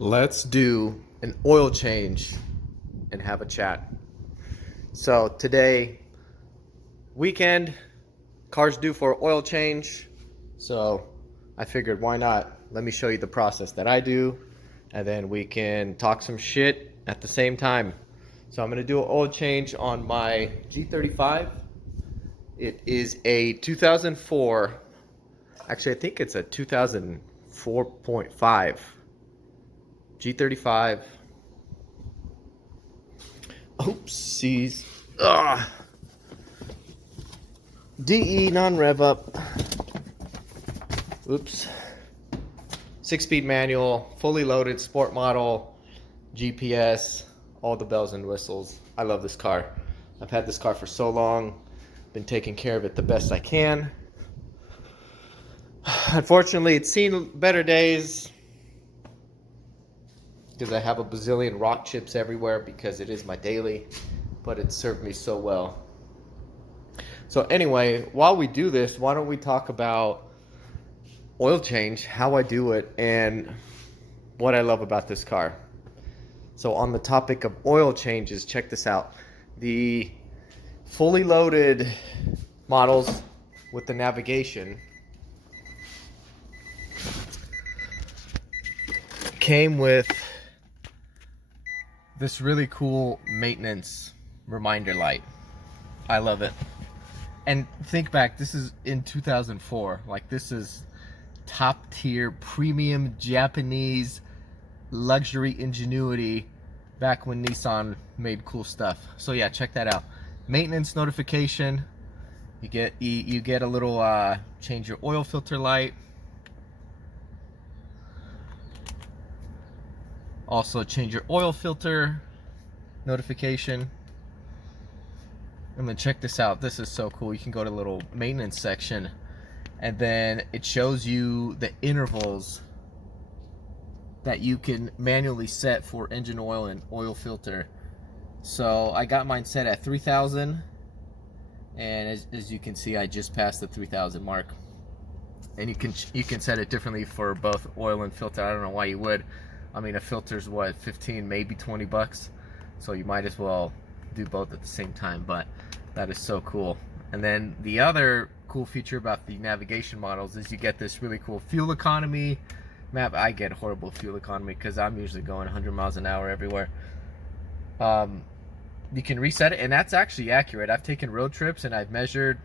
Let's do an oil change and have a chat. So today, weekend, car's due for oil change. So I figured, why not? Let me show you the process that I do, and then we can talk some shit at the same time. So I'm gonna do an oil change on my G35. It is a 2004. Actually, I think it's a 2004.5 G35. Oopsies. Ugh. DE non-rev up. Oops. 6-speed manual, fully loaded, sport model, GPS, all the bells and whistles. I love this car. I've had this car for so long. Been taking care of it the best I can. Unfortunately, it's seen better days because I have a bazillion rock chips everywhere because it is my daily, but it served me so well. So anyway, while we do this, why don't we talk about oil change, how I do it, and what I love about this car. So on the topic of oil changes, check this out. The fully loaded models with the navigation came with this really cool maintenance reminder light. I love it. And think back, this is in 2004. Like, this is top tier premium Japanese luxury ingenuity back when Nissan made cool stuff. So yeah, check that out. Maintenance notification. You get a little change your oil filter light. Also change your oil filter notification. And then check this out. This is so cool. You can go to the little maintenance section, and then it shows you the intervals that you can manually set for engine oil and oil filter. So I got mine set at 3,000, and as you can see, I just passed the 3,000 mark. And you can set it differently for both oil and filter. I don't know why you would. I mean, a filter's what, 15, maybe 20 bucks. So you might as well do both at the same time, but that is so cool. And then the other cool feature about the navigation models is you get this really cool fuel economy map. I get horrible fuel economy because I'm usually going 100 miles an hour everywhere. You can reset it, and that's actually accurate. I've taken road trips and I've measured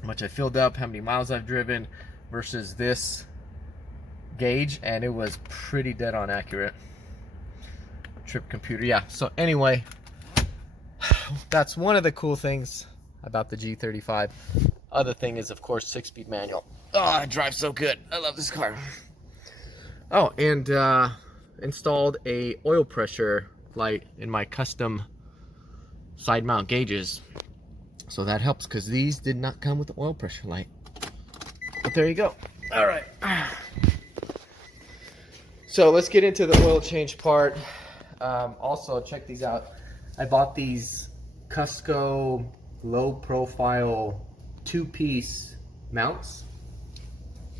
how much I filled up, how many miles I've driven versus this gauge, and it was pretty dead on accurate. Trip computer, yeah. So anyway, that's one of the cool things about the G35. Other thing is, of course, 6-speed manual. Oh, it drives so good. I love this car. Oh, and installed a oil pressure light in my custom side mount gauges. So that helps because these did not come with the oil pressure light. But there you go. All right. So let's get into the oil change part. Also, check these out. I bought these Cusco low profile 2-piece mounts.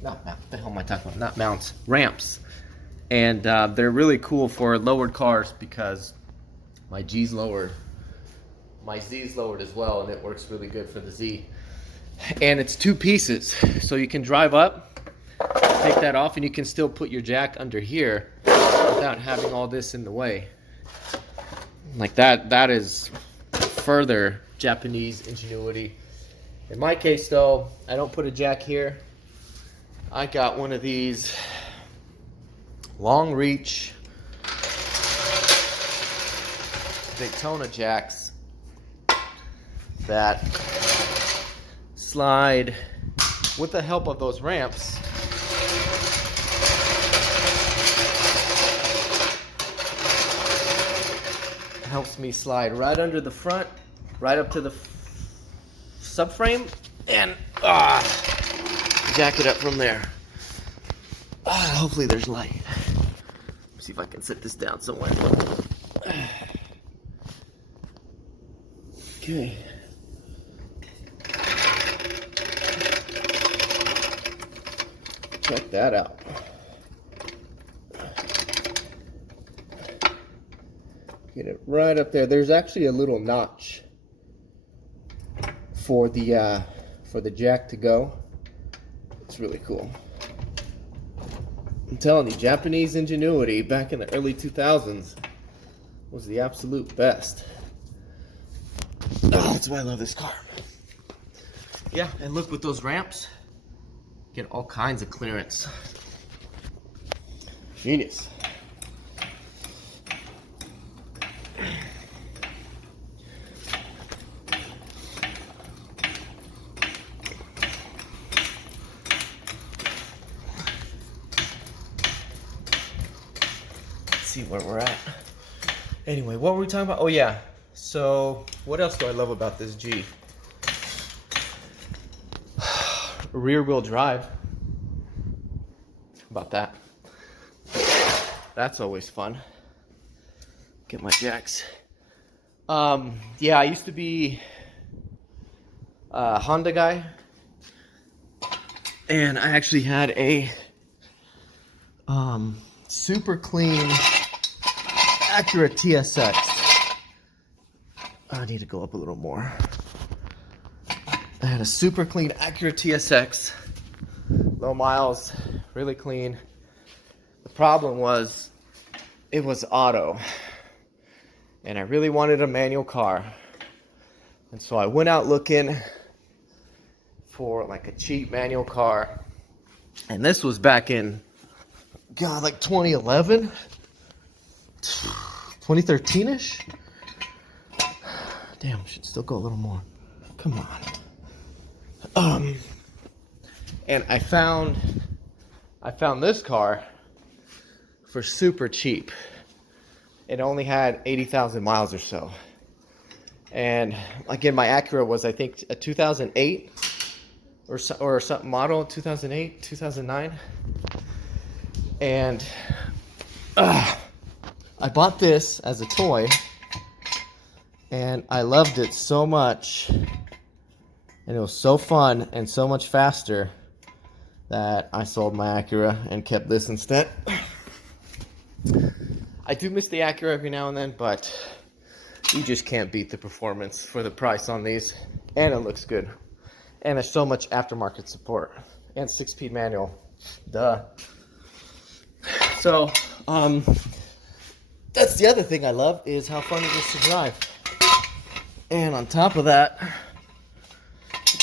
Not mount, what the hell am I talking about? Not mounts, ramps. And they're really cool for lowered cars because my G's lowered. My Z's lowered as well, and it works really good for the Z. And it's 2 pieces, so you can drive up, take that off, and you can still put your jack under here without having all this in the way. Like that is further Japanese ingenuity. In my case though, I don't put a jack here. I got one of these long reach Daytona jacks that slide with the help of those ramps. Helps me slide right under the front, right up to the subframe, and jack it up from there. Hopefully there's light. Let's see if I can set this down somewhere. Okay. Check that out. Get it right up there. There's actually a little notch for the jack to go. It's really cool. I'm telling you, Japanese ingenuity back in the early 2000s was the absolute best. Oh, that's why I love this car. Yeah, and look, with those ramps, get all kinds of clearance. Genius. Let's see where we're at. Anyway, what were we talking about? Oh yeah. So what else do I love about this G? Rear wheel drive. How about that? That's always fun. Get my jacks. Yeah, I used to be a Honda guy, and I actually had a super clean Acura TSX. I need to go up a little more. I had a super clean Acura TSX, low miles, really clean. The problem was it was auto, and I really wanted a manual car, and so I went out looking for like a cheap manual car, and this was back in, God, like 2011, 2013-ish. Damn, should still go a little more. Come on. And I found this car for super cheap. It only had 80,000 miles or so. And again, my Acura was, I think, a 2008 or something model, 2008, 2009. And I bought this as a toy, and I loved it so much, and it was so fun and so much faster that I sold my Acura and kept this instead. I do miss the Acura every now and then, but you just can't beat the performance for the price on these, and it looks good. And there's so much aftermarket support, and 6-speed manual, duh. So, that's the other thing I love, is how fun it is to drive. And on top of that,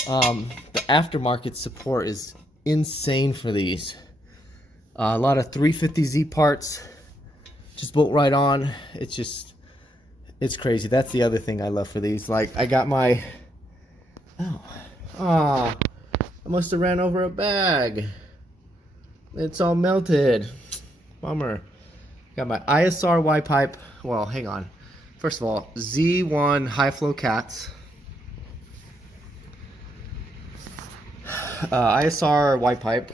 the aftermarket support is insane for these. A lot of 350Z parts just bolt right on. It's crazy. That's the other thing I love for these. Like, I got my, I must have ran over a bag. It's all melted. Bummer. Got my ISR Y pipe. Well, hang on. First of all, Z1 high flow cats. ISR Y pipe.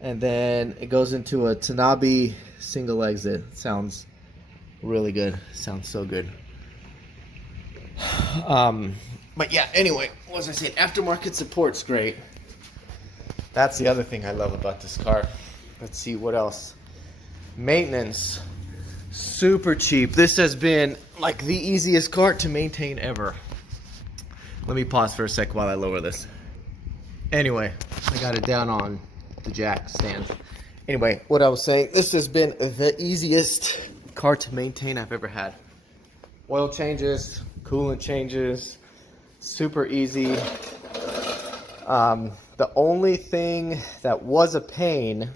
And then it goes into a Tanabe single exit. Sounds really good. Sounds so good. But yeah, anyway, what was I saying? Aftermarket support's great. That's the other thing I love about this car. Let's see, what else? Maintenance. Super cheap. This has been like the easiest car to maintain ever. Let me pause for a sec while I lower this. Anyway, I got it down on the jack stand. Anyway, what I was saying, this has been the easiest car to maintain I've ever had. Oil changes, coolant changes, super easy. The only thing that was a pain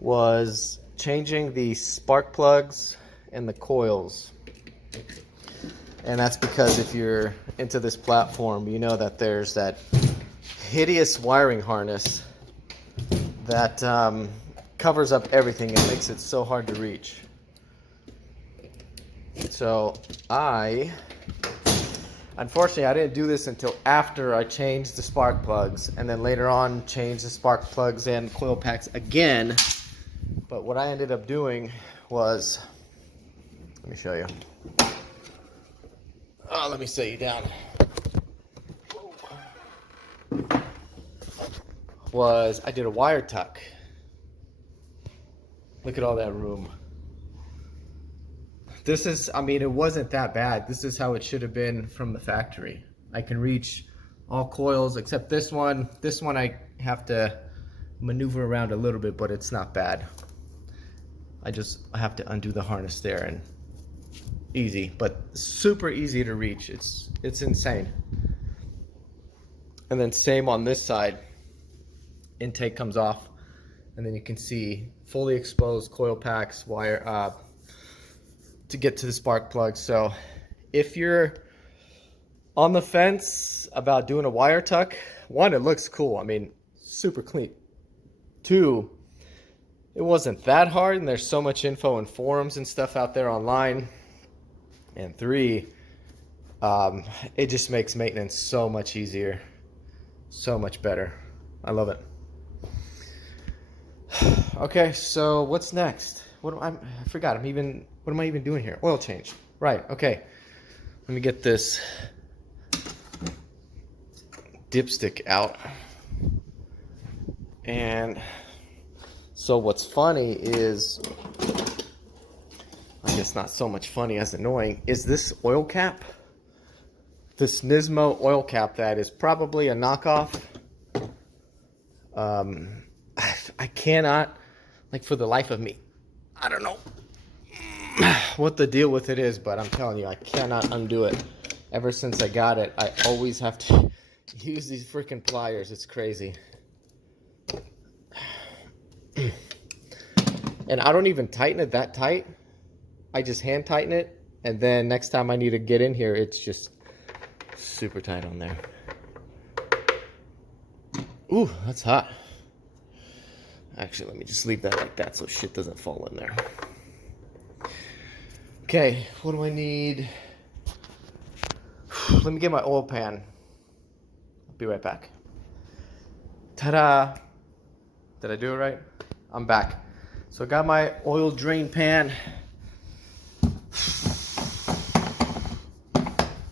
was changing the spark plugs and the coils. And that's because if you're into this platform, you know that there's that hideous wiring harness that covers up everything and makes it so hard to reach. So unfortunately, I didn't do this until after I changed the spark plugs, and then later on changed the spark plugs and coil packs again. But what I ended up doing was, let me show you. Oh, let me set you down. Was I did a wire tuck. Look at all that room. this is, I mean, it wasn't that bad. This is how it should have been from the factory. I can reach all coils except this one. This one I have to maneuver around a little bit, but it's not bad. I have to undo the harness there, and easy, but super easy to reach. It's insane. And then same on this side. Intake comes off, and then you can see fully exposed coil packs, wire to get to the spark plug. So if you're on the fence about doing a wire tuck, one, it looks cool. I mean, super clean. Two, it wasn't that hard, and there's so much info and forums and stuff out there online. And three, it just makes maintenance so much easier, so much better. I love it. Okay, so what's next? I forgot. What am I even doing here? Oil change. Right. Okay. Let me get this dipstick out. And so what's funny is, I guess not so much funny as annoying, is this oil cap. This Nismo oil cap that is probably a knockoff. I cannot, like, for the life of me, I don't know what the deal with it is, but I'm telling you, I cannot undo it. Ever since I got it, I always have to use these freaking pliers. It's crazy. And I don't even tighten it that tight. I just hand tighten it, and then next time I need to get in here, it's just super tight on there. Ooh, that's hot. Actually, let me just leave that like that so shit doesn't fall in there. Okay, what do I need? Let me get my oil pan. I'll be right back. Ta-da! Did I do it right? I'm back. So I got my oil drain pan.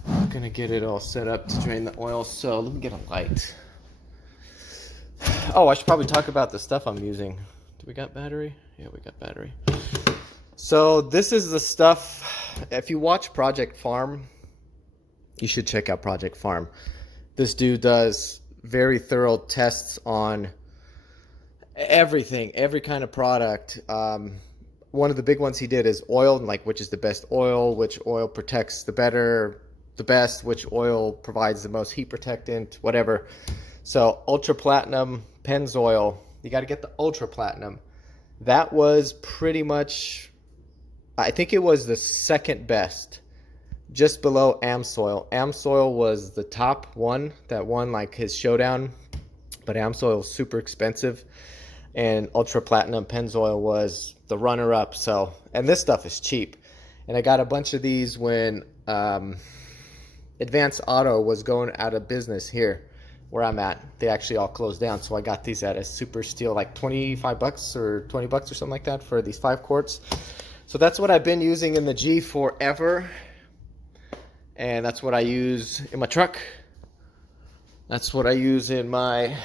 I'm gonna get it all set up to drain the oil, so let me get a light. Oh, I should probably talk about the stuff I'm using. Do we got battery? Yeah, we got battery. So this is the stuff, if you watch Project Farm, you should check out Project Farm. This dude does very thorough tests on everything, every kind of product. One of the big ones he did is oil, like which is the best oil, which oil protects the best, which oil provides the most heat protectant, whatever. So ultra platinum pennzoil, you got to get the ultra platinum. That was pretty much, I think it was the second best, just below Amsoil. Amsoil was the top one that won like his showdown, but Amsoil was super expensive, and ultra platinum pennzoil was the runner up. So, and this stuff is cheap, and I got a bunch of these when Advanced Auto was going out of business here where I'm at. They actually all closed down, so I got these at a super steal, like 25 bucks or 20 bucks or something like that for these 5 quarts. So that's what I've been using in the G forever, and that's what I use in my truck. That's what I use in my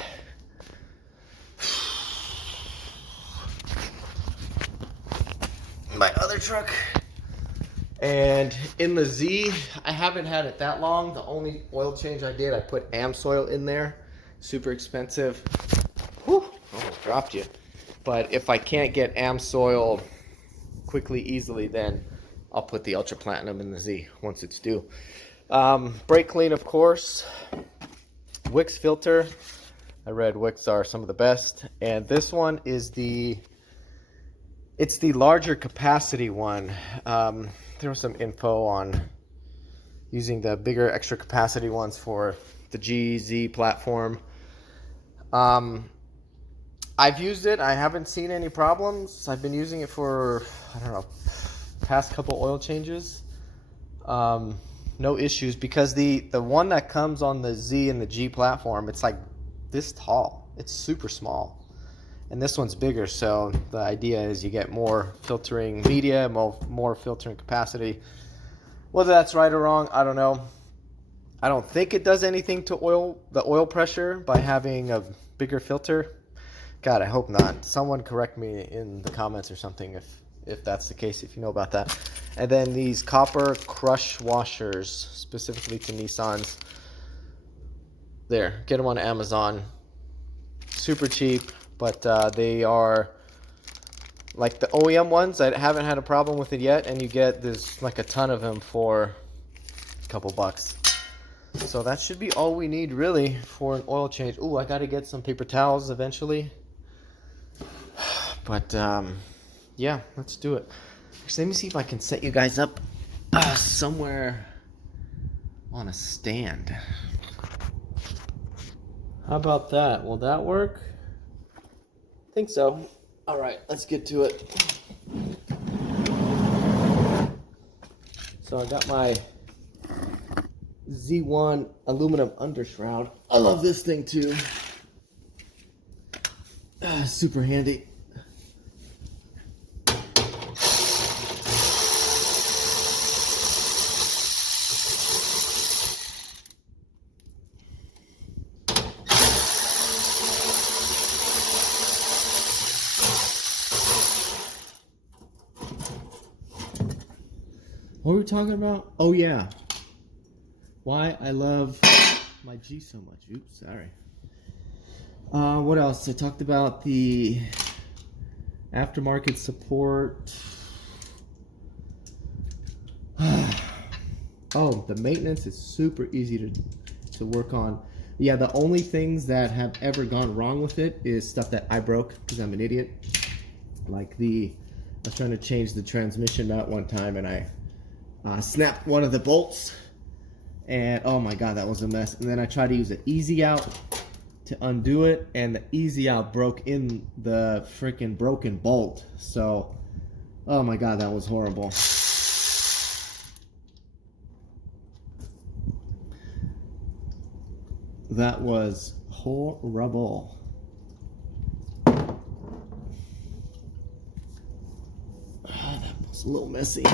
other truck. And in the Z, I haven't had it that long. The only oil change I did, I put Amsoil in there. Super expensive. Whew, almost dropped you. But if I can't get Amsoil quickly, easily, then I'll put the Ultra Platinum in the Z once it's due. Brake clean, of course. Wicks filter. I read Wicks are some of the best. And this one is it's the larger capacity one. There was some info on using the bigger extra capacity ones for the GZ platform. I've used it. I haven't seen any problems. I've been using it for, I don't know, past couple oil changes. No issues, because the one that comes on the Z and the G platform, it's like this tall. It's super small. And this one's bigger, so the idea is you get more filtering media, more filtering capacity. Whether that's right or wrong, I don't know. I don't think it does anything to the oil pressure by having a bigger filter. God, I hope not. Someone correct me in the comments or something if that's the case, if you know about that. And then these copper crush washers, specifically to Nissans. There, get them on Amazon. Super cheap, but they are like the OEM ones. I haven't had a problem with it yet, and you get this like a ton of them for a couple bucks. So that should be all we need really for an oil change. Ooh, I gotta get some paper towels eventually. But yeah, let's do it. Actually, let me see if I can set you guys up somewhere on a stand. How about that? Will that work? I think so. All right, let's get to it. So I got my Z1 aluminum undershroud. I love this thing too. Super handy. What were we talking about? Oh yeah. Why I love my G so much. Oops, sorry. What else? I talked about the aftermarket support. Oh, the maintenance is super easy to work on. Yeah, the only things that have ever gone wrong with it is stuff that I broke because I'm an idiot. Like I was trying to change the transmission nut one time and I snapped one of the bolts, and oh my god, that was a mess. And then I tried to use an easy out to undo it, and the easy out broke in the freaking broken bolt. So oh my god, that was horrible. That was horrible. Oh, that was a little messy.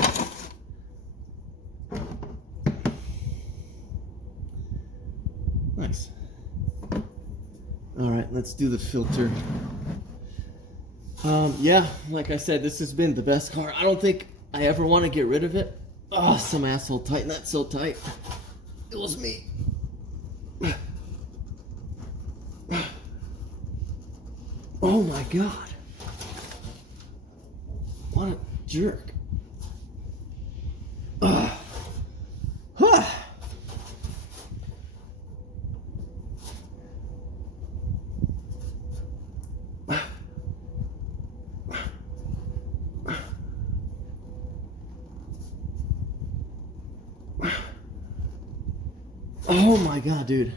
Nice. All right, let's do the filter. Yeah, like I said, this has been the best car. I don't think I ever want to get rid of it. Oh, some asshole tightened that so tight. It was me. Oh my god. What a jerk. Oh my god, dude.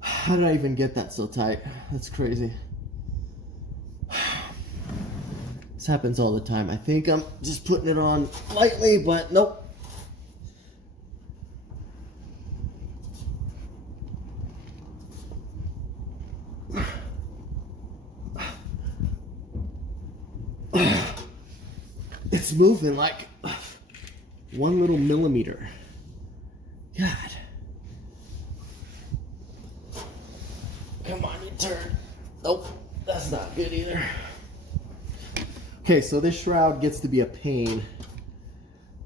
How did I even get that so tight? That's crazy. This happens all the time. I think I'm just putting it on lightly, but nope. It's moving like 1 little millimeter. God. Come on, you turn. Nope, that's not good either. Okay, so this shroud gets to be a pain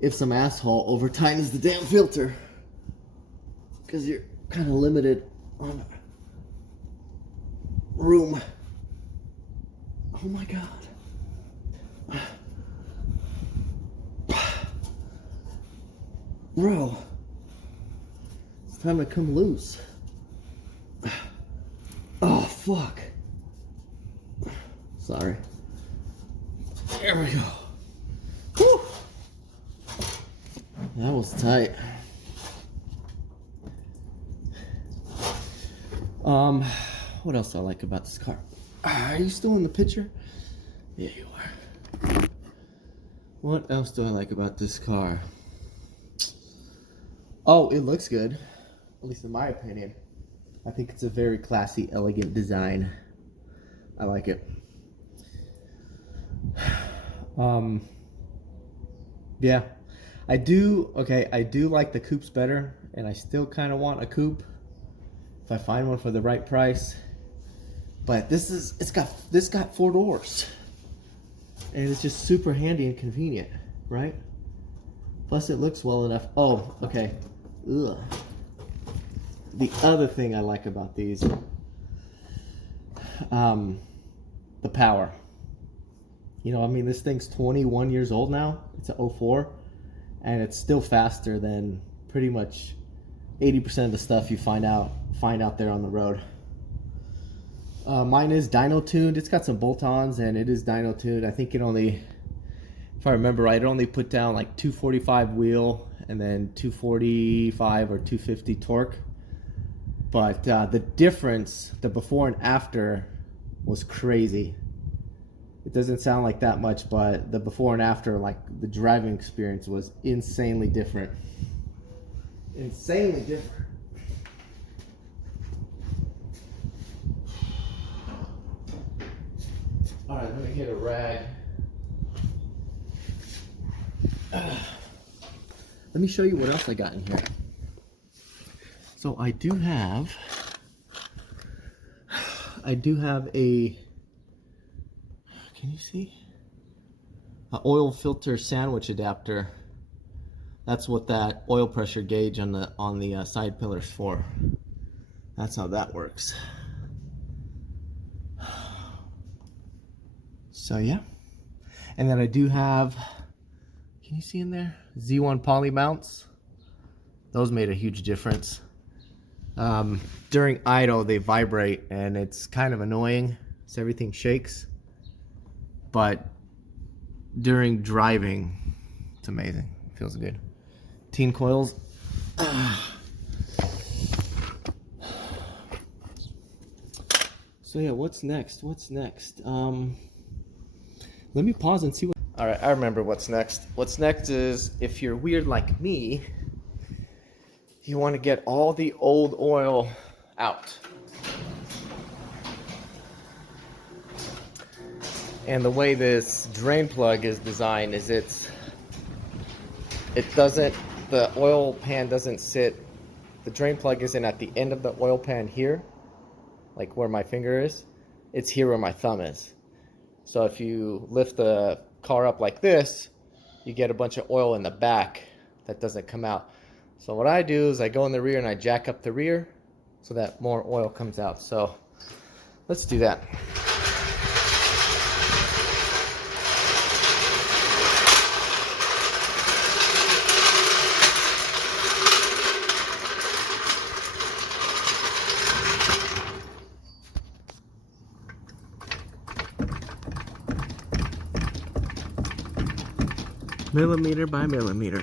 if some asshole over tightens the damn filter, because you're kind of limited on room. Oh my god. Bro, it's time to come loose. Oh, fuck. Sorry. There we go. Whew. That was tight. What else do I like about this car? Are you still in the picture? Yeah, you are. What else do I like about this car? Oh, it looks good. At least in my opinion. I think it's a very classy, elegant design. I like it. Yeah. I do like the coupes better, and I still kind of want a coupe if I find one for the right price. But this got 4 doors. And it's just super handy and convenient. right? Plus it looks well enough. Oh, okay. Ugh. The other thing I like about these, the power. You know, I mean, this thing's 21 years old now. It's an 04, and it's still faster than pretty much 80% of the stuff you find out there on the road. Mine is dyno tuned. It's got some bolt-ons, and it is dyno tuned. I think it only, if I remember right, it only put down like 245 wheel and then 245 or 250 torque. But the difference, the before and after, was crazy. It doesn't sound like that much, but the before and after, like the driving experience was insanely different. Insanely different. All right, let me get a rag. Let me show you what else I got in here. So I do have a, can you see? An oil filter sandwich adapter. That's what that oil pressure gauge on the side pillar's for. That's how that works. So yeah. And then I do have, can you see in there? Z1 poly mounts. Those made a huge difference. During idle they vibrate and it's kind of annoying, so everything shakes. But during driving, it's amazing. It feels good. Teen coils. So yeah, what's next? What's next? Let me pause and see what. All right, I remember what's next. What's next is, if you're weird like me, you want to get all the old oil out. And the way this drain plug is designed is the oil pan doesn't sit, the drain plug isn't at the end of the oil pan here, like where my finger is. It's here where my thumb is. So if you lift the car up like this, you get a bunch of oil in the back that doesn't come out. So what I do is I go in the rear and I jack up the rear so that more oil comes out. So let's do that. Millimeter by millimeter.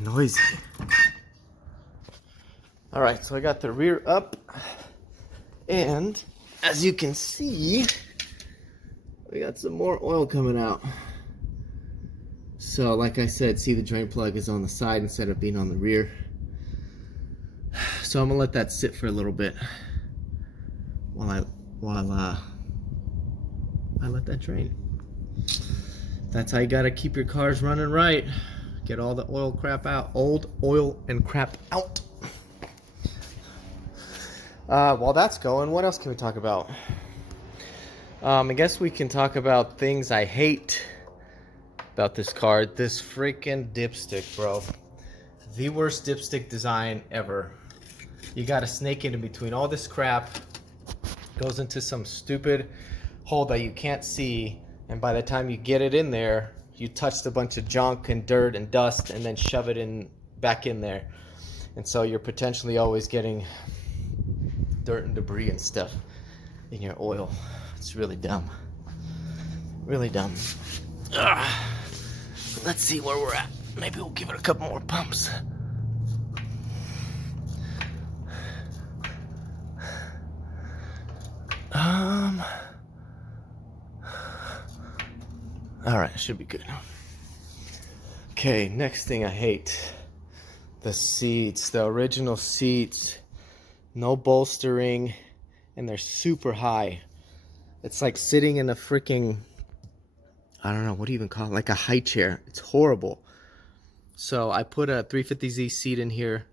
Noisy. All right, so I got the rear up, and as you can see, we got some more oil coming out. So like I said, see, the drain plug is on the side instead of being on the rear. So I'm gonna let that sit for a little bit while I let that drain. That's how you gotta keep your cars running right. Get all the oil crap out, old oil and crap out. While that's going, what else can we talk about? I guess we can talk about things I hate about this car. This freaking dipstick, bro. The worst dipstick design ever. You got a snake in between all this crap, goes into some stupid hole that you can't see, and by the time you get it in there, you touched a bunch of junk and dirt and dust and then shove it back in there. And so you're potentially always getting dirt and debris and stuff in your oil. It's really dumb. Really dumb. Let's see where we're at. Maybe we'll give it a couple more pumps. All right, should be good. Okay, next thing I hate. The seats, the original seats. No bolstering, and they're super high. It's like sitting in a freaking, I don't know, what do you even call it? Like a high chair. It's horrible. So I put a 350Z seat in here,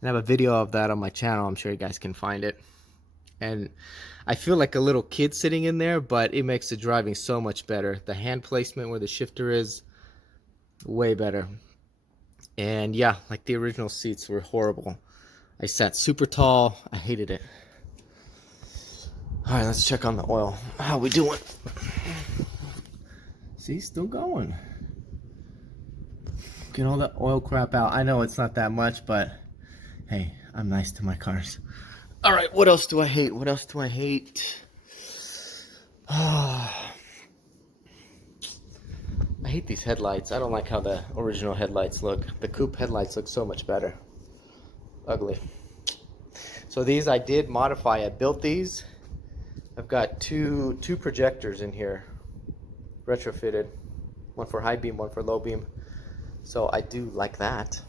and I have a video of that on my channel. I'm sure you guys can find it. and I feel like a little kid sitting in there, but it makes the driving so much better. The hand placement where the shifter is, way better. And yeah, like the original seats were horrible. I sat super tall. I hated it. All right, let's check on the oil. How we doing? See, still going. Get all that oil crap out. I know it's not that much, but hey, I'm nice to my cars. All right, what else do I hate? What else do I hate? I hate these headlights. I don't like how the original headlights look. The coupe headlights look so much better. Ugly. So these I did modify. I built these. I've got two projectors in here, retrofitted. One for high beam, one for low beam. So I do like that.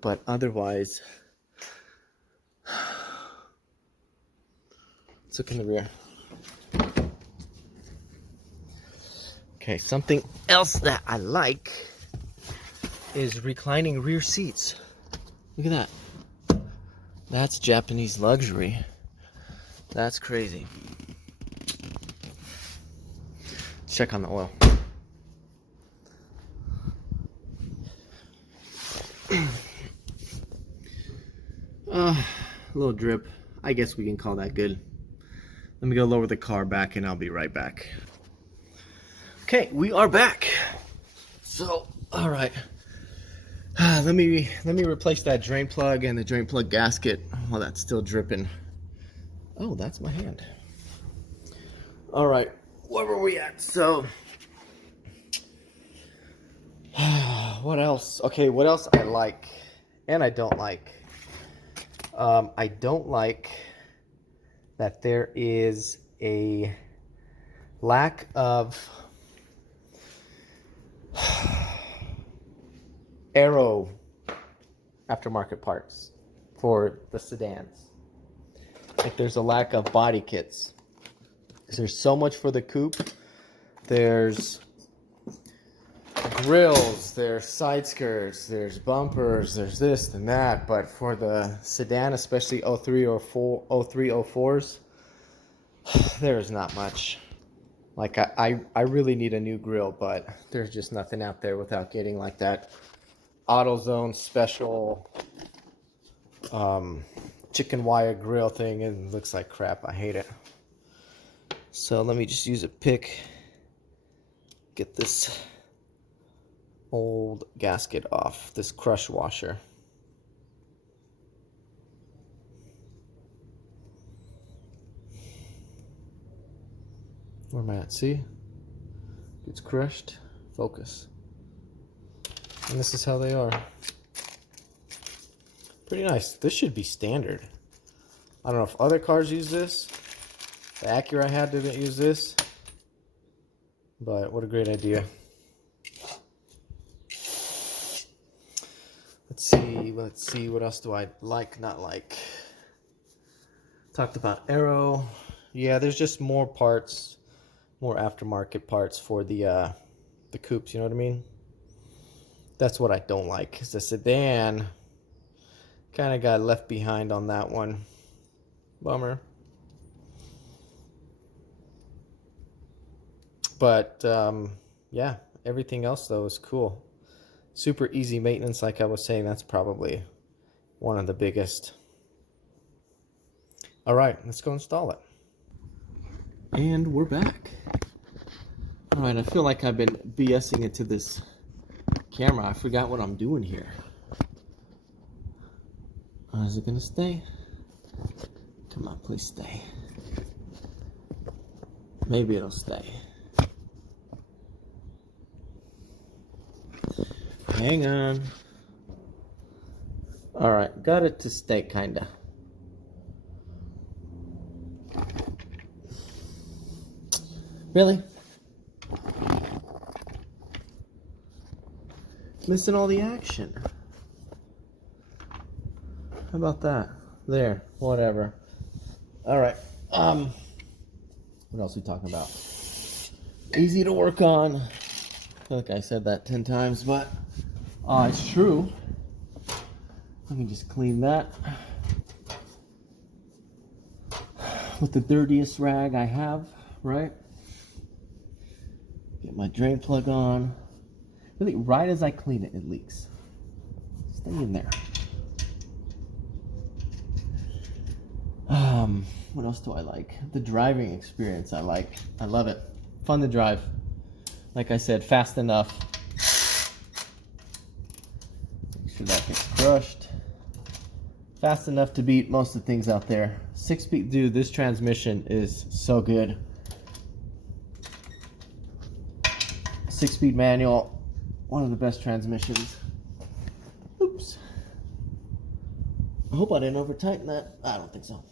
But otherwise, let's look in the rear. Okay, something else that I like is reclining rear seats. Look at that. That's Japanese luxury. That's crazy. Let's check on the oil. A little drip. I guess we can call that good. Let me go lower the car back and I'll be right back. Okay, we are back. So, all right. Let me replace that drain plug and the drain plug gasket while that's still dripping. Oh, that's my hand. All right, where were we at? So, what else? Okay, what else I like and I don't like. I don't like that there is a lack of aero aftermarket parts for the sedans. Like there's a lack of body kits. There's so much for the coupe. There's grills, there's side skirts, there's bumpers, there's this and that, but for the sedan, especially 03 or 04s, there is not much. Like I really need a new grill, but there's just nothing out there without getting like that AutoZone special chicken wire grill thing. It looks like crap. I hate it. So let me just use a pick, get this old gasket off, this crush washer. Where am I at? See? It's crushed. Focus. And this is how they are. Pretty nice. This should be standard. I don't know if other cars use this. The Acura I had didn't use this. But what a great idea. Let's see, what else do I like, not like? Talked about aero. Yeah, there's just more parts, more aftermarket parts for the coupes, you know what I mean? That's what I don't like, because the sedan kind of got left behind on that one. Bummer. But yeah, everything else though is cool. Super easy maintenance, like I was saying. That's probably one of the biggest. All right, let's go install it. And we're back. All right, I feel like I've been BSing into this camera. I forgot what I'm doing here. Is it gonna stay? Come on, please stay. Maybe it'll stay. Hang on. All right, got it to stay, kinda. Really? Missing all the action. How about that? There, whatever. All right. What else are we talking about? Easy to work on. I feel like I said that 10 times, but it's true. Let me just clean that with the dirtiest rag I have, right? Get my drain plug on. Really, right as I clean it, it leaks. Stay in there. What else do I like? The driving experience I like. I love it. Fun to drive. Like I said, fast enough. Make sure that gets crushed. Fast enough to beat most of the things out there. 6-speed, dude, this transmission is so good. 6-speed manual, one of the best transmissions. Oops. I hope I didn't over tighten that. I don't think so.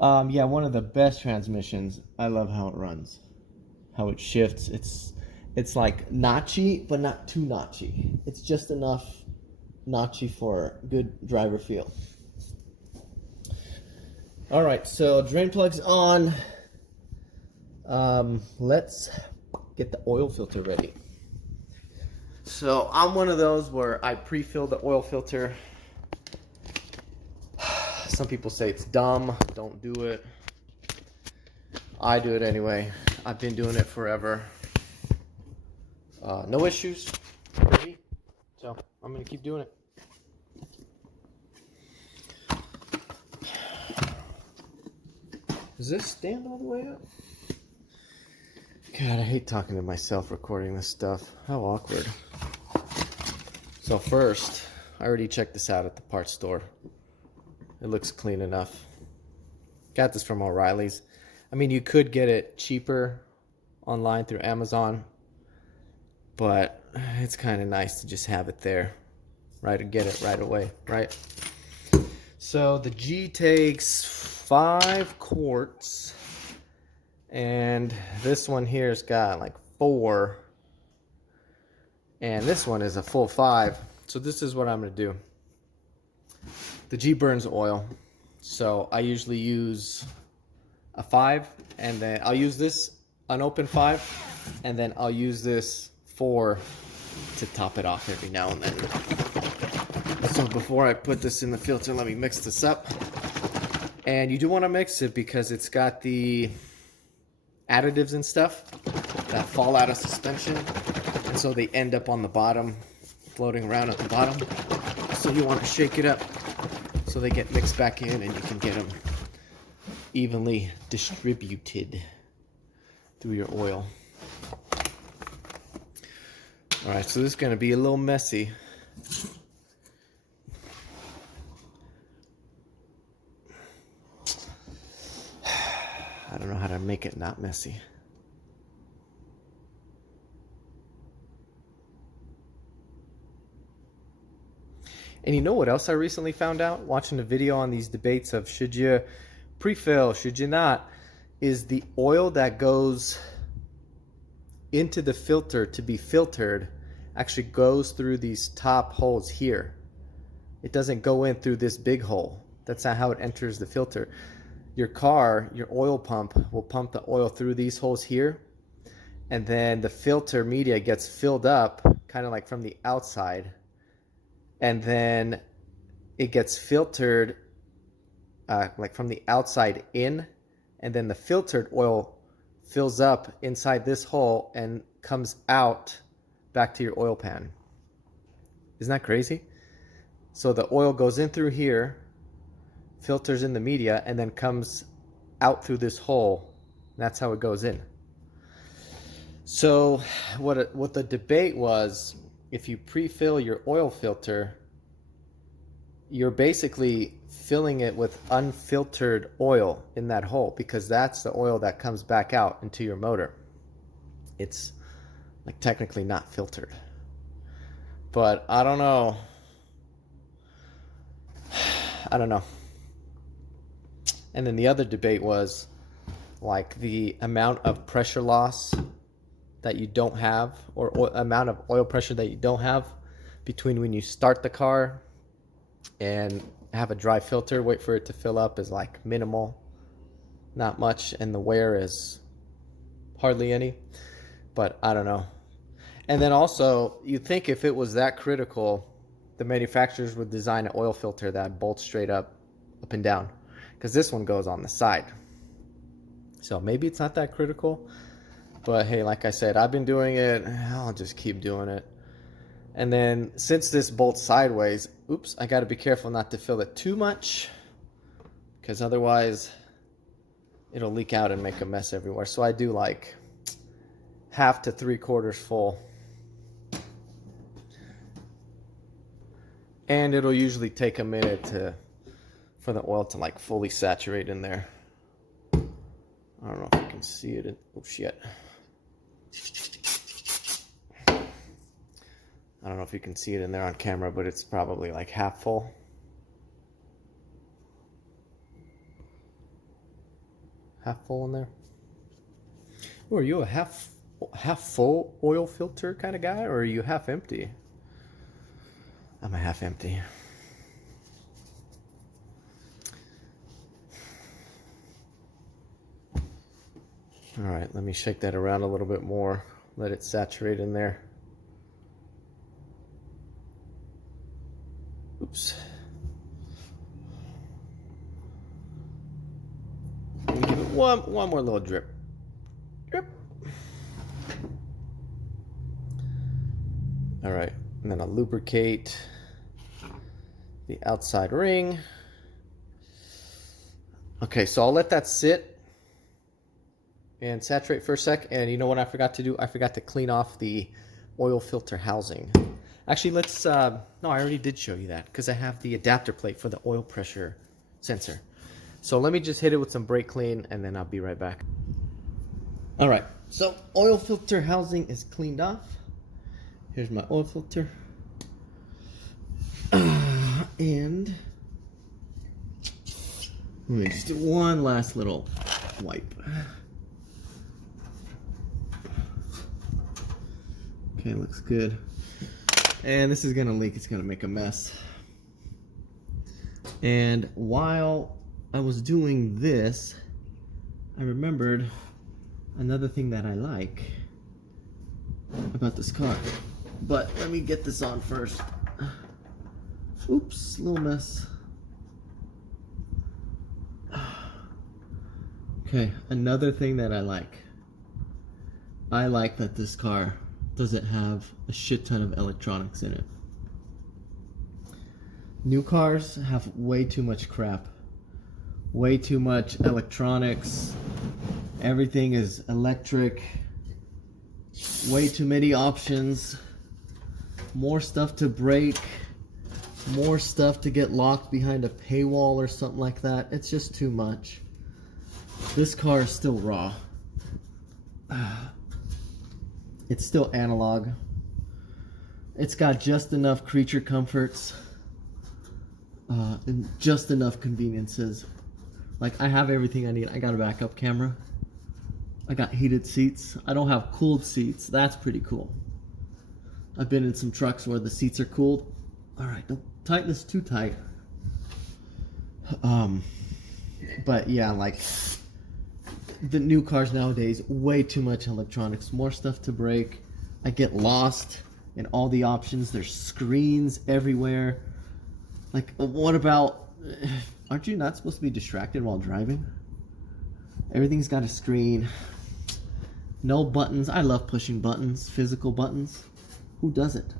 Yeah, one of the best transmissions. I love how it runs, how it shifts. It's like notchy, but not too notchy. It's just enough notchy for good driver feel. All right, so drain plug's on. Let's get the oil filter ready. So I'm one of those where I pre-fill the oil filter. Some people say it's dumb, don't do it. I do it anyway. I've been doing it forever. No issues for me, so I'm gonna keep doing it. Does this stand all the way up? God, I hate talking to myself recording this stuff. How awkward. So first, I already checked this out at the parts store. It looks clean enough. Got this from O'Reilly's. I mean, you could get it cheaper online through Amazon, but it's kind of nice to just have it there, right? And get it right away, right? So the G takes 5 quarts, and this one here's got like 4, and this one is a full 5. So this is what I'm gonna do. The G burns oil, so I usually use a 5, and then I'll use this unopened 5, and then I'll use this 4 to top it off every now and then. So before I put this in the filter, let me mix this up. And you do want to mix it because it's got the additives and stuff that fall out of suspension, and so they end up on the bottom, floating around at the bottom. So you want to shake it up so they get mixed back in, and you can get them evenly distributed through your oil. All right, so this is going to be a little messy. I don't know how to make it not messy. And you know what else I recently found out watching a video on these debates of should you pre-fill, should you not, is the oil that goes into the filter to be filtered actually goes through these top holes here. It doesn't go in through this big hole. That's not how it enters the filter. Your car, your oil pump will pump the oil through these holes here, and then the filter media gets filled up kind of like from the outside, and then it gets filtered like from the outside in, and then the filtered oil fills up inside this hole and comes out back to your oil pan. Isn't that crazy? So the oil goes in through here, filters in the media, and then comes out through this hole. That's how it goes in. So what the debate was, if you pre-fill your oil filter, you're basically filling it with unfiltered oil in that hole, because that's the oil that comes back out into your motor. It's like technically not filtered. But I don't know. I don't know. And then the other debate was like the amount of pressure loss that you don't have, or amount of oil pressure that you don't have between when you start the car and have a dry filter, wait for it to fill up, is like minimal, not much, and the wear is hardly any. But I don't know. And then also, you think if it was that critical the manufacturers would design an oil filter that bolts straight up and down, because this one goes on the side. So maybe it's not that critical, but hey, like I said, I've been doing it. I'll just keep doing it. And then since this bolts sideways, oops, I got to be careful not to fill it too much, because otherwise it'll leak out and make a mess everywhere. So I do like 1/2 to 3/4 full. And it'll usually take a minute for the oil to like fully saturate in there. I don't know if you can see it. Oh shit. I don't know if you can see it in there on camera, but it's probably like 1/2 full. Half full in there. Or are you a half full oil filter kind of guy, or are you half empty? I'm a half empty. All right, let me shake that around a little bit more. Let it saturate in there. Oops. Let me give it one more little drip. Drip. All right, and then I'll lubricate the outside ring. Okay, so I'll let that sit and saturate for a sec. And you know what I forgot to do? I forgot to clean off the oil filter housing. Actually, let's, no, I already did show you that because I have the adapter plate for the oil pressure sensor. So let me just hit it with some brake clean and then I'll be right back. All right, so oil filter housing is cleaned off. Here's my oil filter. And let me just do one last little wipe. Okay, looks good. And this is gonna leak, it's gonna make a mess. And while I was doing this, I remembered another thing that I like about this car. But let me get this on first. Oops, little mess. Okay, another thing that I like that this car doesn't have a shit ton of electronics in it. New cars have way too much crap. Way too much electronics. Everything is electric. Way too many options. More stuff to break. More stuff to get locked behind a paywall or something like that. It's just too much. This car is still raw. It's still analog. It's got just enough creature comforts and just enough conveniences. Like, I have everything I need. I got a backup camera. I got heated seats. I don't have cooled seats. That's pretty cool. I've been in some trucks where the seats are cooled. All right, don't tighten this too tight. But yeah, like the new cars nowadays, way too much electronics, more stuff to break. I get lost in all the options. There's screens everywhere. Like, what about, aren't you not supposed to be distracted while driving? Everything's got a screen. No buttons. I love pushing buttons, physical buttons. Who doesn't?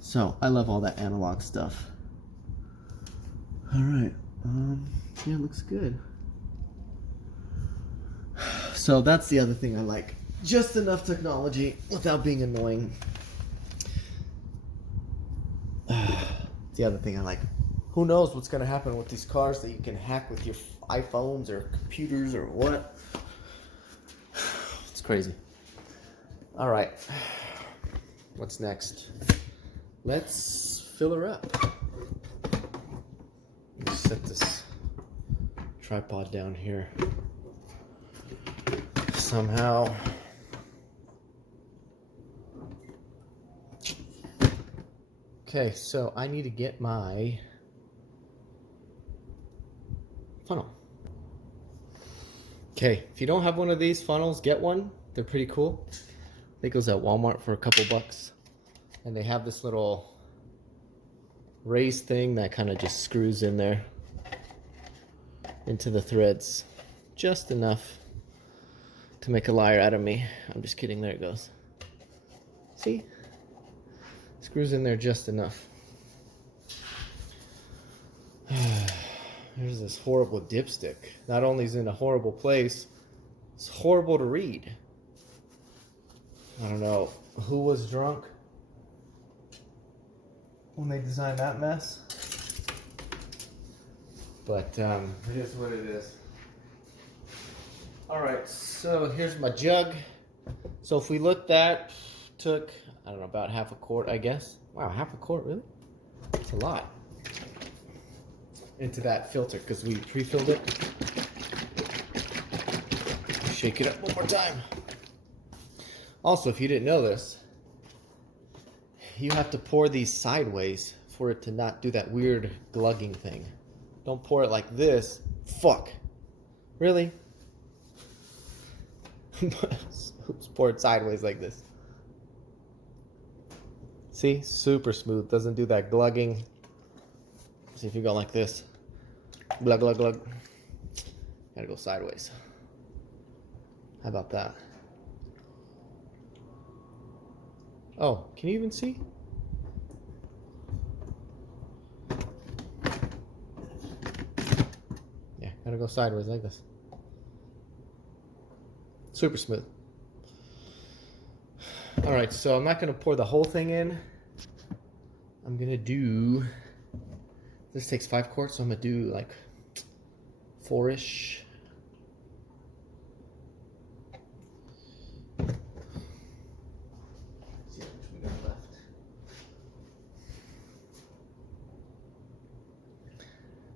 So I love all that analog stuff. All right. Yeah, it looks good. So that's the other thing I like. Just enough technology without being annoying. The other thing I like. Who knows what's going to happen with these cars that you can hack with your iPhones or computers or what? It's crazy. All right. What's next? Let's fill her up. Let me set this tripod down here somehow. Okay, so I need to get my funnel. Okay, if you don't have one of these funnels, get one. They're pretty cool. I think it was at Walmart for a couple bucks. And they have this little raised thing that kind of just screws in there into the threads. Just enough to make a liar out of me. I'm just kidding, there it goes. See? Screws in there just enough. There's this horrible dipstick. Not only is it in a horrible place, it's horrible to read. I don't know who was drunk when they designed that mess, but it is what it is. All right, so here's my jug. So if we look, that took, I don't know, about half a quart, I guess. Wow, half a quart, really? That's a lot. Into that filter, because we pre-filled it. Shake it up one more time. Also, if you didn't know this, you have to pour these sideways for it to not do that weird glugging thing. Don't pour it like this. Fuck. Really? Oops, pour it sideways like this. See? Super smooth. Doesn't do that glugging. See if you go like this. Glug, glug, glug. Gotta go sideways. How about that? Oh, can you even see? Yeah, gotta go sideways like this. Super smooth. All right, so I'm not gonna pour the whole thing in. I'm gonna do, this takes 5 quarts, so I'm gonna do like 4-ish. See how much we got left.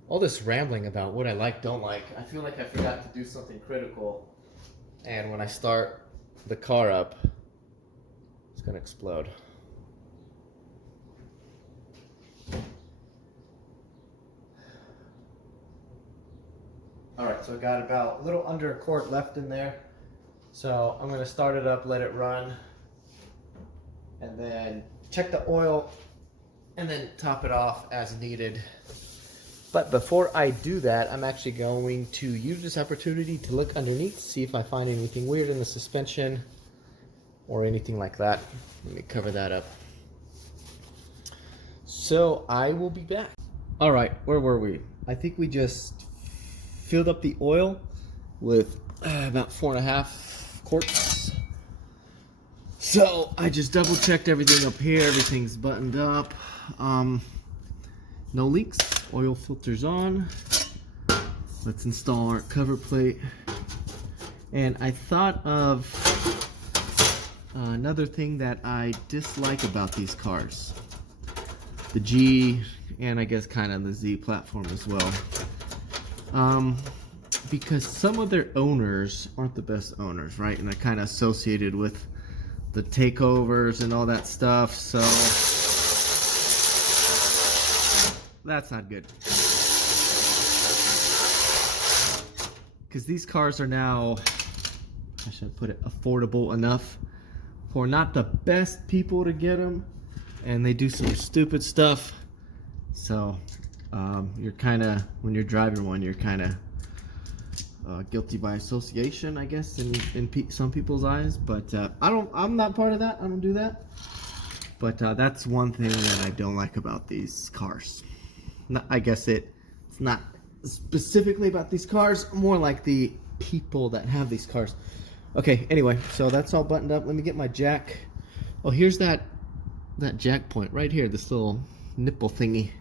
All this rambling about what I like, don't like, I feel like I forgot to do something critical. And when I start the car up, it's gonna explode. All right, so I got about a little under a quart left in there. So I'm gonna start it up, let it run, and then check the oil, and then top it off as needed. But before I do that, I'm actually going to use this opportunity to look underneath, see if I find anything weird in the suspension or anything like that. Let me cover that up. So I will be back. All right, where were we? I think we just filled up the oil with about 4.5 quarts. So I just double checked everything up here. Everything's buttoned up. No leaks. Oil filter's on. Let's install our cover plate. And I thought of another thing that I dislike about these cars. The G, and I guess kind of the Z platform as well. Because some of their owners aren't the best owners, right? And they're kind of associated with the takeovers and all that stuff, so that's not good. Because these cars are now, I should put it, affordable enough for not the best people to get them, and they do some stupid stuff. So you're kind of, when you're driving one, you're kind of guilty by association, I guess, in some people's eyes. But I'm not part of that. I don't do that. But that's one thing that I don't like about these cars. I guess it's not specifically about these cars, more like the people that have these cars. Okay, anyway, so that's all buttoned up. Let me get my jack. Oh, here's that jack point right here, this little nipple thingy.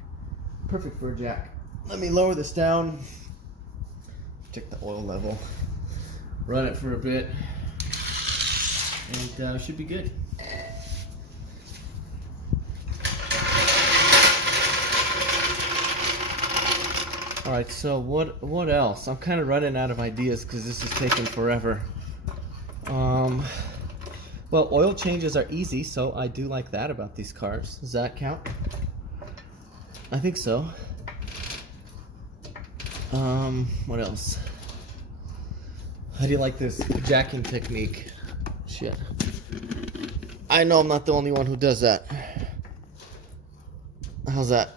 Perfect for a jack. Let me lower this down. Check the oil level. Run it for a bit. And should be good. Alright, so what else? I'm kind of running out of ideas because this is taking forever. Well, oil changes are easy, so I do like that about these cars. Does that count? I think so. What else? How do you like this jacking technique? Shit. I know I'm not the only one who does that. How's that?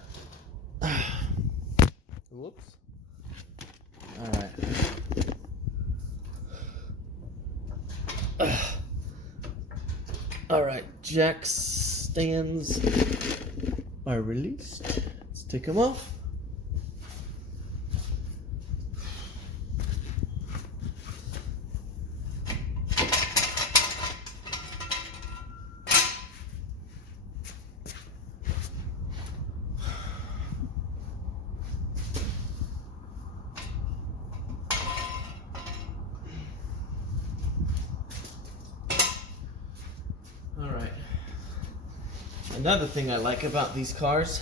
Alright, jack stands are released. Let's take them off. Alright. Another thing I like about these cars,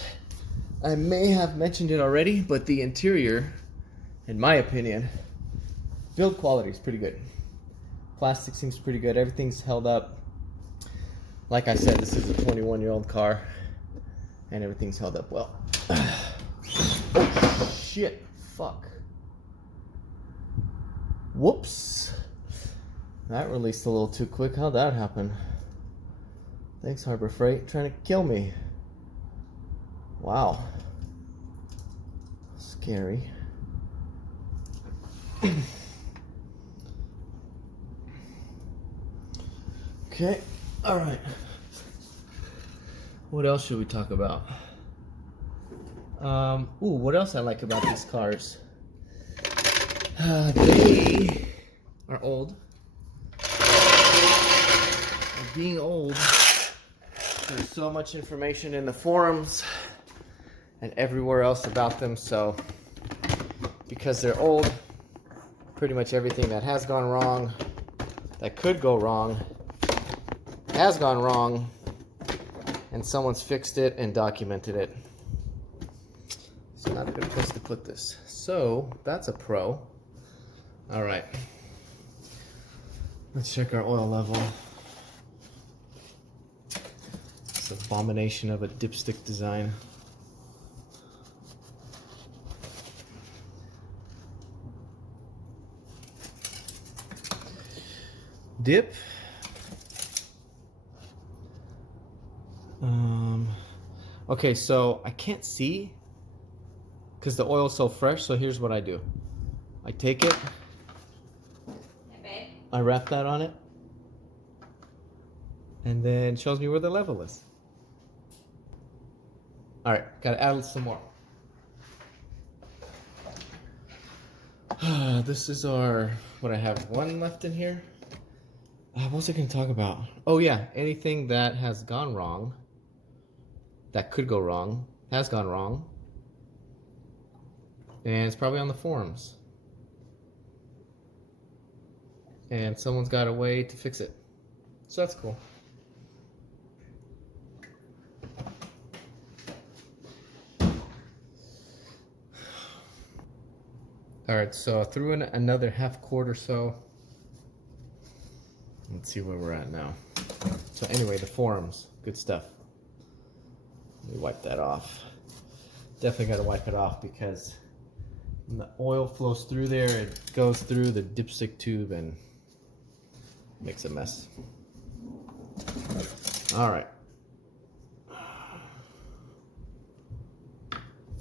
I may have mentioned it already, but the interior, in my opinion, build quality is pretty good. Plastic seems pretty good. Everything's held up. Like I said, this is a 21-year-old car, and everything's held up well. Oh, shit. Fuck. Whoops. That released a little too quick. How'd that happen? Thanks, Harbor Freight. Trying to kill me. Wow. Scary. Okay. All right. What else should we talk about? What else I like about these cars? They are old. And being old, there's so much information in the forums and everywhere else about them, so because they're old, pretty much everything that has gone wrong, that could go wrong, has gone wrong, and someone's fixed it and documented it. It's not a good place to put this. So that's a pro. All right, let's check our oil level. It's an abomination of a dipstick design. Dip. Okay, so I can't see because the oil's so fresh, so here's what I do. I take it, I wrap that on it, and then it shows me where the level is. Alright, gotta add some more. This is our, what I have, one left in here. What was I gonna talk about? Oh yeah, anything that has gone wrong, that could go wrong, has gone wrong, and it's probably on the forums. And someone's got a way to fix it. So that's cool. Alright, so I threw in another half quart or so. Let's see where we're at now. So anyway, the forums, good stuff. Let me wipe that off. Definitely got to wipe it off because when the oil flows through there, it goes through the dipstick tube and makes a mess. All right.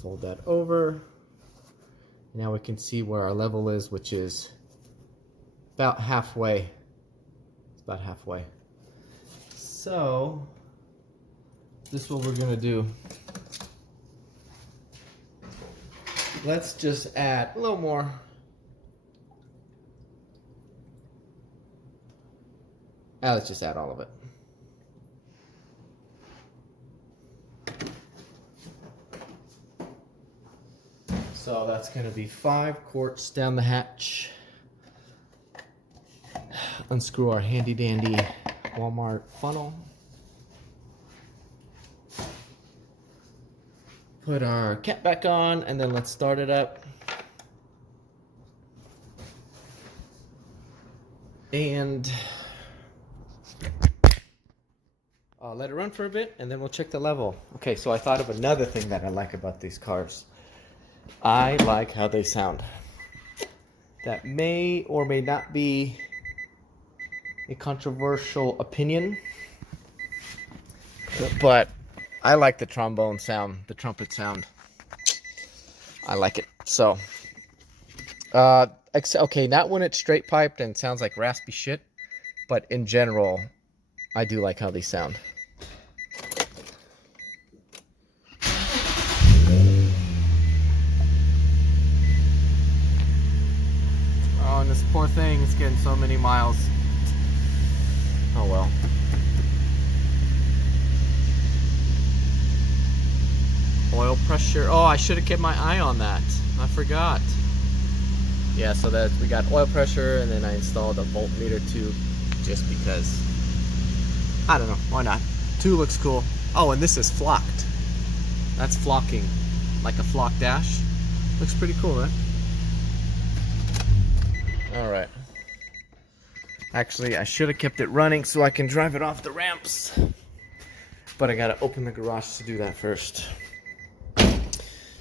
Fold that over. Now we can see where our level is, which is about halfway. It's about halfway. So this is what we're gonna do. Let's just add a little more. Let's just add all of it. So that's gonna be 5 quarts down the hatch. Unscrew our handy dandy Walmart funnel. Put our cap back on, and then let's start it up. And let it run for a bit, and then we'll check the level. Okay, so I thought of another thing that I like about these cars. I like how they sound. That may or may not be a controversial opinion, but I like the trombone sound, the trumpet sound. I like it. So, okay, not when it's straight piped and sounds like raspy shit, but in general, I do like how they sound. Oh, and this poor thing is getting so many miles. Oh well. Oil pressure. Oh, I should have kept my eye on that. I forgot. Yeah, so that we got oil pressure, and then I installed a voltmeter tube just because. I don't know, why not? 2 looks cool. Oh, and this is flocked. That's flocking, like a flock dash. Looks pretty cool, right? All right. Actually, I should have kept it running so I can drive it off the ramps. But I gotta open the garage to do that first.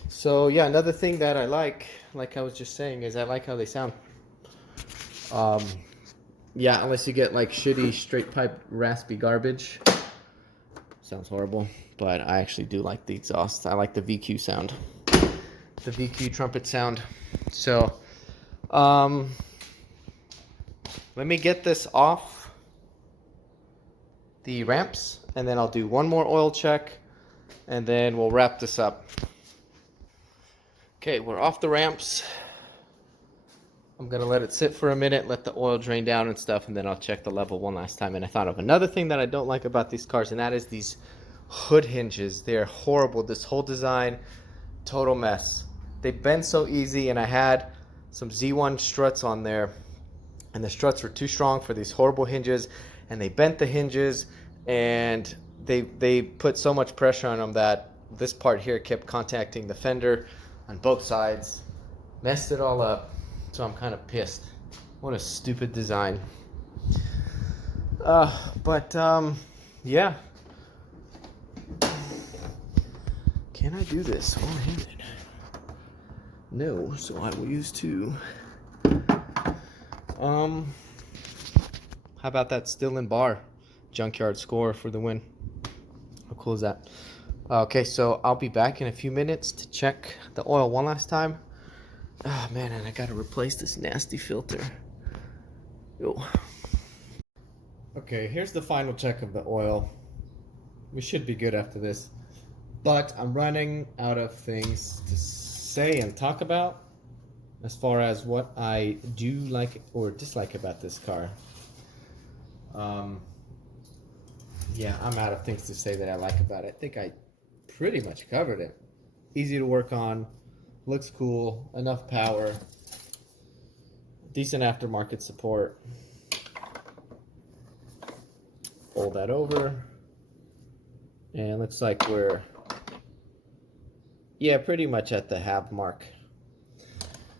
So yeah, another thing that I like I was just saying, is I like how they sound. Yeah, unless you get like shitty straight pipe raspy garbage. Sounds horrible, but I actually do like the exhaust. I like the VQ sound. The VQ trumpet sound. So, let me get this off the ramps, and then I'll do one more oil check, and then we'll wrap this up. Okay, we're off the ramps. I'm gonna let it sit for a minute, let the oil drain down and stuff, and then I'll check the level one last time. And I thought of another thing that I don't like about these cars, and that is these hood hinges. They're horrible. This whole design, total mess. They bend so easy, and I had some Z1 struts on there, and the struts were too strong for these horrible hinges, and they bent the hinges, and they put so much pressure on them that this part here kept contacting the fender on both sides, messed it all up. So I'm kind of pissed. What a stupid design. Yeah. Can I do this one-handed? No, so I will use 2. How about that still in bar? Junkyard score for the win. How cool is that? Okay, so I'll be back in a few minutes to check the oil one last time. Oh man, and I gotta replace this nasty filter. Yo. Okay, here's the final check of the oil. We should be good after this. But I'm running out of things to say and talk about as far as what I do like or dislike about this car. Yeah, I'm out of things to say that I like about it. I think I pretty much covered it. Easy to work on, looks cool, enough power, decent aftermarket support. Fold that over, and looks like we're, yeah, pretty much at the half mark.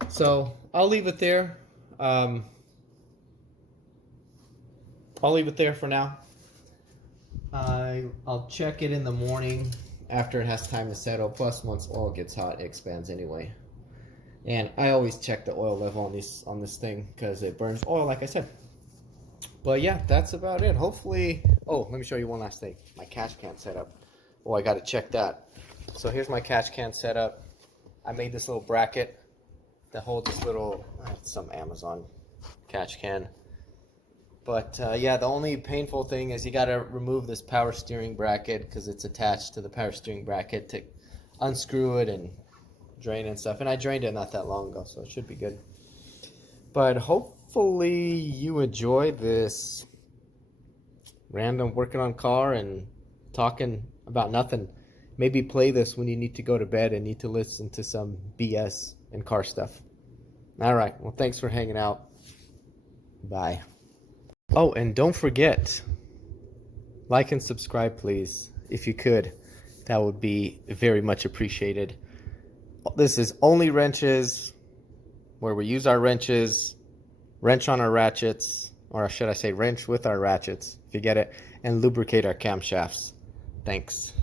So I'll leave it there. I'll leave it there for now. I'll check it in the morning after it has time to settle. Plus, once oil gets hot, it expands anyway. And I always check the oil level on this thing because it burns oil, like I said. But yeah, that's about it. Hopefully, oh, let me show you one last thing. My catch can setup. Oh, I got to check that. So here's my catch can setup. I made this little bracket that holds this little, some Amazon catch can. But yeah, the only painful thing is you got to remove this power steering bracket because it's attached to the power steering bracket to unscrew it and drain and stuff. And I drained it not that long ago, so it should be good. But hopefully you enjoy this random working on car and talking about nothing. Maybe play this when you need to go to bed and need to listen to some BS and car stuff. All right, well, thanks for hanging out. Bye. Oh, and don't forget, like and subscribe, please, if you could. That would be very much appreciated. This is only wrenches, where we use our wrenches, wrench on our ratchets, or should I say wrench with our ratchets, if you get it, and lubricate our camshafts. Thanks.